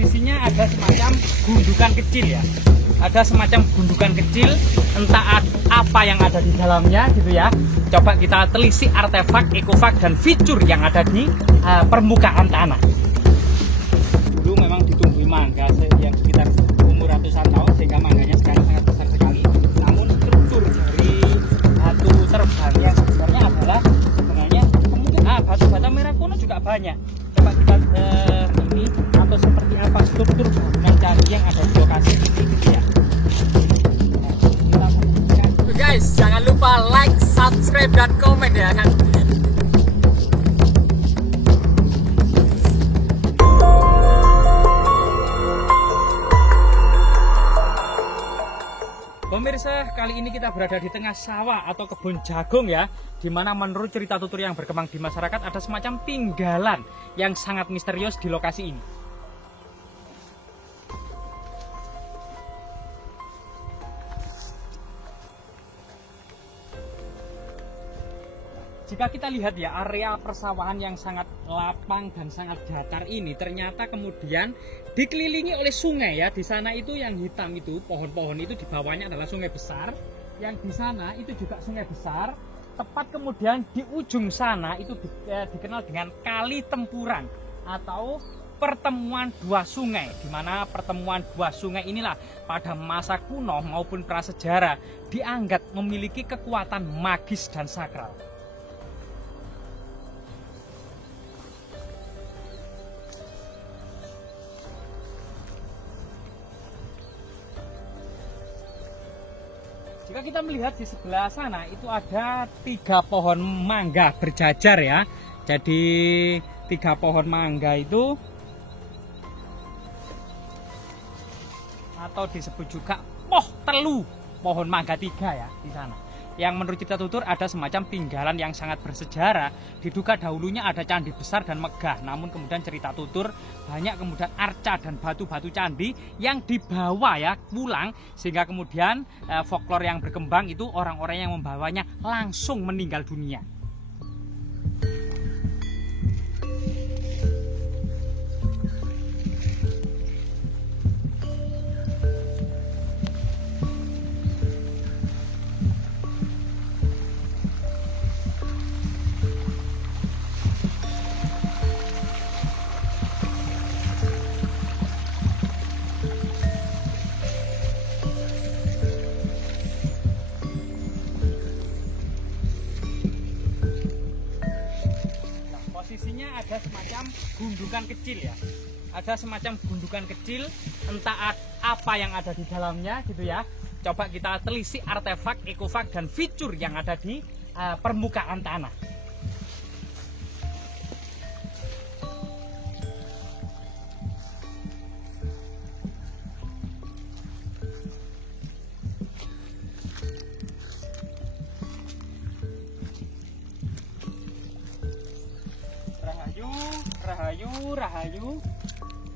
posisinya ada semacam gundukan kecil ya. Ada semacam gundukan kecil, entah apa yang ada di dalamnya gitu ya. Coba kita telisik artefak, ekofak, dan fitur yang ada di permukaan tanah. Dulu memang ditumbuhi mangga yang sekitar umur ratusan tahun, sehingga mangganya sekarang sangat besar sekali. Namun struktur dari batu terbang yang sebenarnya adalah kemungkinan batu bata merah kuno juga banyak. Coba kita ini atau seperti apa struktur bangunan candi yang ada di lokasi ini gitu ya. Guys, jangan lupa like, subscribe, dan komen ya kan. Pemirsa, kali ini kita berada di tengah sawah atau kebun jagung ya, dimana menurut cerita tutur yang berkembang di masyarakat ada semacam tinggalan yang sangat misterius di lokasi ini. Jika kita lihat ya, area persawahan yang sangat lapang dan sangat datar ini ternyata kemudian dikelilingi oleh sungai ya. Di sana itu yang hitam itu, pohon-pohon itu di bawahnya adalah sungai besar. Yang di sana itu juga sungai besar. Tepat kemudian di ujung sana itu dikenal dengan Kali Tempuran atau pertemuan dua sungai, di mana pertemuan dua sungai inilah pada masa kuno maupun prasejarah dianggap memiliki kekuatan magis dan sakral. Jika kita melihat di sebelah sana itu ada 3 pohon mangga berjajar ya. Jadi 3 pohon mangga itu atau disebut juga poh telu, pohon mangga 3 ya di sana. Yang menurut cerita tutur ada semacam tinggalan yang sangat bersejarah. Diduga dahulunya ada candi besar dan megah. Namun kemudian cerita tutur banyak kemudian arca dan batu-batu candi yang dibawa ya pulang. Sehingga kemudian folklore yang berkembang itu orang-orang yang membawanya langsung meninggal dunia. Posisinya ada semacam gundukan kecil ya. Ada semacam gundukan kecil, entah apa yang ada di dalamnya gitu ya. Coba kita telisik artefak, ekofak, dan fitur yang ada di permukaan tanah. Rahayu.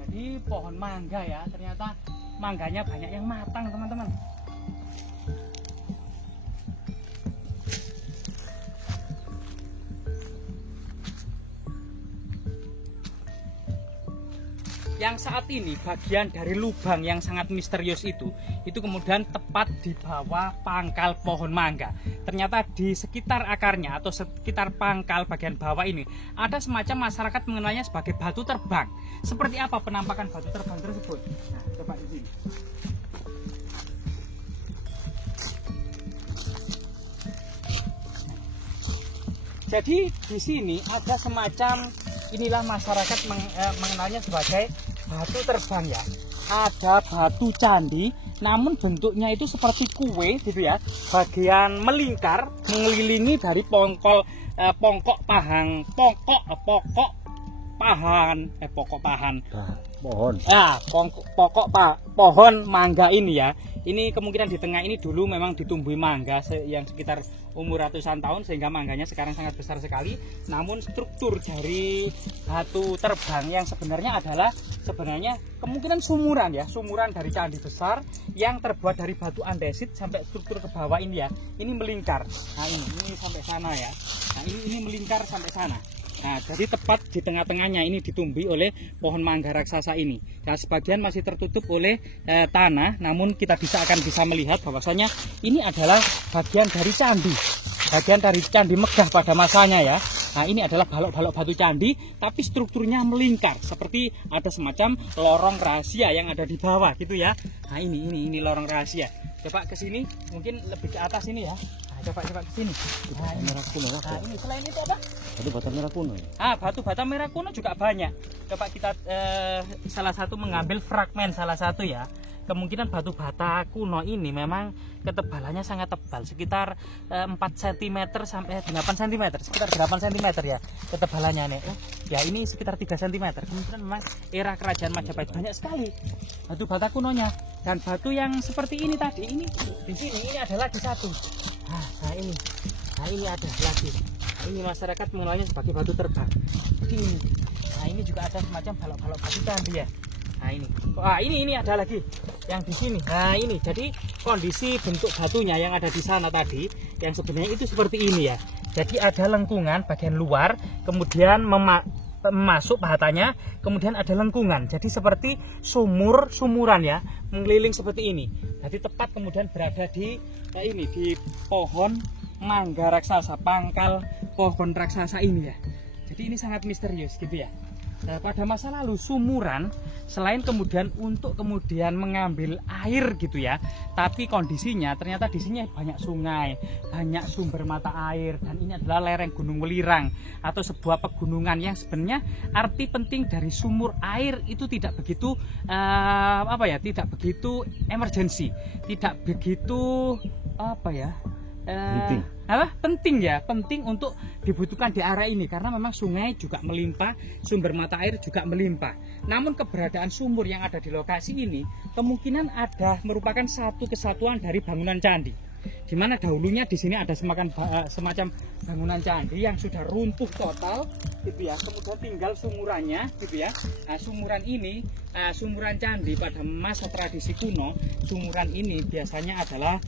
Jadi pohon mangga ya, ternyata mangganya banyak yang matang teman-teman. Yang saat ini bagian dari lubang yang sangat misterius itu kemudian tepat di bawah pangkal pohon mangga. Ternyata di sekitar akarnya atau sekitar pangkal bagian bawah ini ada semacam masyarakat mengenalnya sebagai batu terbang. Seperti apa penampakan batu terbang tersebut? Nah, coba di sini. Jadi di sini ada semacam inilah masyarakat mengenalnya sebagai batu terbang ya. Ada batu candi, namun bentuknya itu seperti kue gitu ya. Bagian melingkar mengelilingi dari pokok pohon mangga ini ya. Ini kemungkinan di tengah ini dulu memang ditumbuhi mangga yang sekitar umur ratusan tahun, sehingga mangganya sekarang sangat besar sekali. Namun struktur dari batu terbang yang sebenarnya kemungkinan sumuran ya, sumuran dari candi besar yang terbuat dari batu andesit sampai struktur ke bawah ini ya. Ini melingkar. Nah ini sampai sana ya. Nah ini melingkar sampai sana. Nah, jadi tepat di tengah-tengahnya ini ditumbuhi oleh pohon mangga raksasa ini. Nah, sebagian masih tertutup oleh tanah, namun kita akan bisa melihat bahwasanya ini adalah bagian dari candi. Bagian dari candi Megah pada masanya ya. Nah, ini adalah balok-balok batu candi, tapi strukturnya melingkar seperti ada semacam lorong rahasia yang ada di bawah gitu ya. Nah, ini lorong rahasia. Coba ke sini, mungkin lebih ke atas ini ya. Nah, coba ke sini. Nah, merah kuno. nah, ini selain itu apa? Batu bata merah kuno ya? Batu bata merah kuno juga banyak. Coba kita salah satu mengambil fragmen salah satu ya. Kemungkinan batu bata kuno ini memang ketebalannya sangat tebal, sekitar 4 cm sampai 8 cm, sekitar 8 cm ya ketebalannya nih. Ya ini sekitar 3 cm. Kemungkinan memang era kerajaan Majapahit banyak sekali batu bata kunonya. Dan batu yang seperti ini tadi, ini di sini ini ada lagi satu. Nah ini ada lagi. Nah, ini masyarakat mengenalnya sebagai batu terbang. Jadi ini. Nah ini juga ada semacam balok-balok batu candi ya. Nah ini ada lagi yang di sini. Nah ini jadi kondisi bentuk batunya yang ada di sana tadi yang sebenarnya itu seperti ini ya. Jadi ada lengkungan bagian luar, kemudian masuk pahatanya, kemudian ada lengkungan. Jadi seperti sumuran ya, mengeliling seperti ini. Jadi tepat kemudian berada di di pohon mangga raksasa, pangkal pohon raksasa ini ya. Jadi ini sangat misterius gitu ya. Nah, pada masa lalu sumuran selain kemudian mengambil air gitu ya, tapi kondisinya ternyata di sini banyak sungai, banyak sumber mata air, dan ini adalah lereng Gunung Welirang atau sebuah pegunungan yang sebenarnya arti penting dari sumur air itu tidak begitu tidak begitu emergensi, tidak begitu penting untuk dibutuhkan di area ini karena memang sungai juga melimpah, sumber mata air juga melimpah. Namun keberadaan sumur yang ada di lokasi ini kemungkinan ada merupakan satu kesatuan dari bangunan candi, di mana dahulunya di sini ada semacam bangunan candi yang sudah runtuh total gitu ya, kemudian tinggal sumurannya gitu ya. Nah, sumuran ini sumuran candi pada masa tradisi kuno, sumuran ini biasanya adalah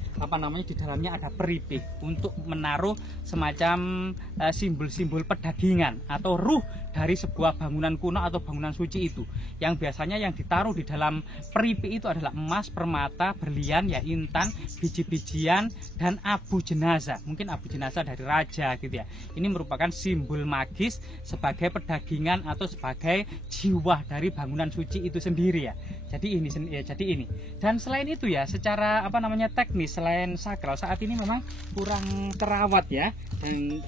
di dalamnya ada peripih untuk menaruh semacam simbol-simbol pedagingan atau ruh dari sebuah bangunan kuno atau bangunan suci itu, yang biasanya yang ditaruh di dalam peripih itu adalah emas, permata, berlian ya, intan, biji-bijian, dan abu jenazah, mungkin abu jenazah dari raja gitu ya. Ini merupakan simbol magis sebagai pedagingan atau sebagai jiwa dari bangunan suci itu sendiri ya. Jadi ini. Dan selain itu ya, secara teknis, selain sakral saat ini memang kurang terawat ya, dan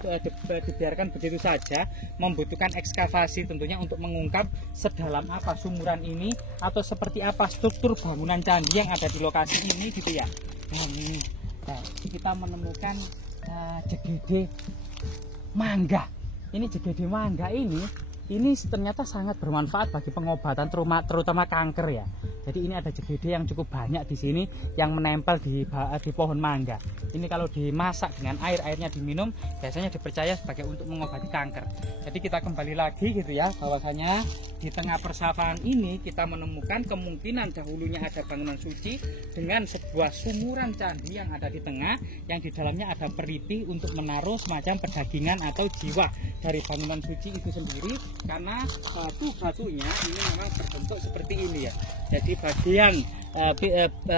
dibiarkan begitu saja, membutuhkan ekskavasi tentunya untuk mengungkap sedalam apa sumuran ini atau seperti apa struktur bangunan candi yang ada di lokasi ini gitu ya. Nah, kita menemukan jegede mangga. Ini jegede mangga ini ternyata sangat bermanfaat bagi pengobatan terutama kanker ya. Jadi ini ada jegede yang cukup banyak di sini yang menempel di pohon mangga. Ini kalau dimasak dengan airnya diminum, biasanya dipercaya sebagai untuk mengobati kanker. Jadi kita kembali lagi gitu ya, bahwasanya di tengah persawahan ini kita menemukan kemungkinan dahulunya ada bangunan suci dengan sebuah sumuran candi yang ada di tengah, yang di dalamnya ada peripih untuk menaruh semacam pedagingan atau jiwa dari bangunan suci itu sendiri, karena batunya ini memang berbentuk seperti ini ya. Jadi bagian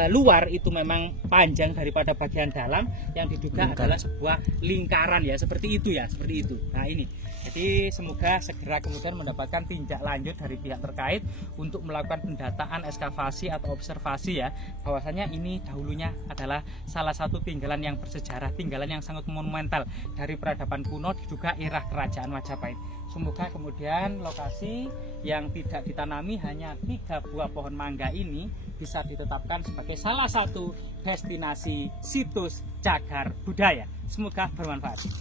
luar itu memang panjang daripada bagian dalam, yang diduga adalah sebuah lingkaran ya, seperti itu ya, seperti itu. Nah ini, jadi semoga segera kemudian mendapatkan tindak lanjut dari pihak terkait untuk melakukan pendataan, ekskavasi atau observasi ya, bahwasanya ini dahulunya adalah salah satu tinggalan yang bersejarah, tinggalan yang sangat monumental dari peradaban kuno diduga era kerajaan Majapahit. Semoga kemudian lokasi yang tidak ditanami hanya 3 buah pohon mangga ini bisa ditetapkan sebagai salah satu destinasi situs cagar budaya. Semoga bermanfaat.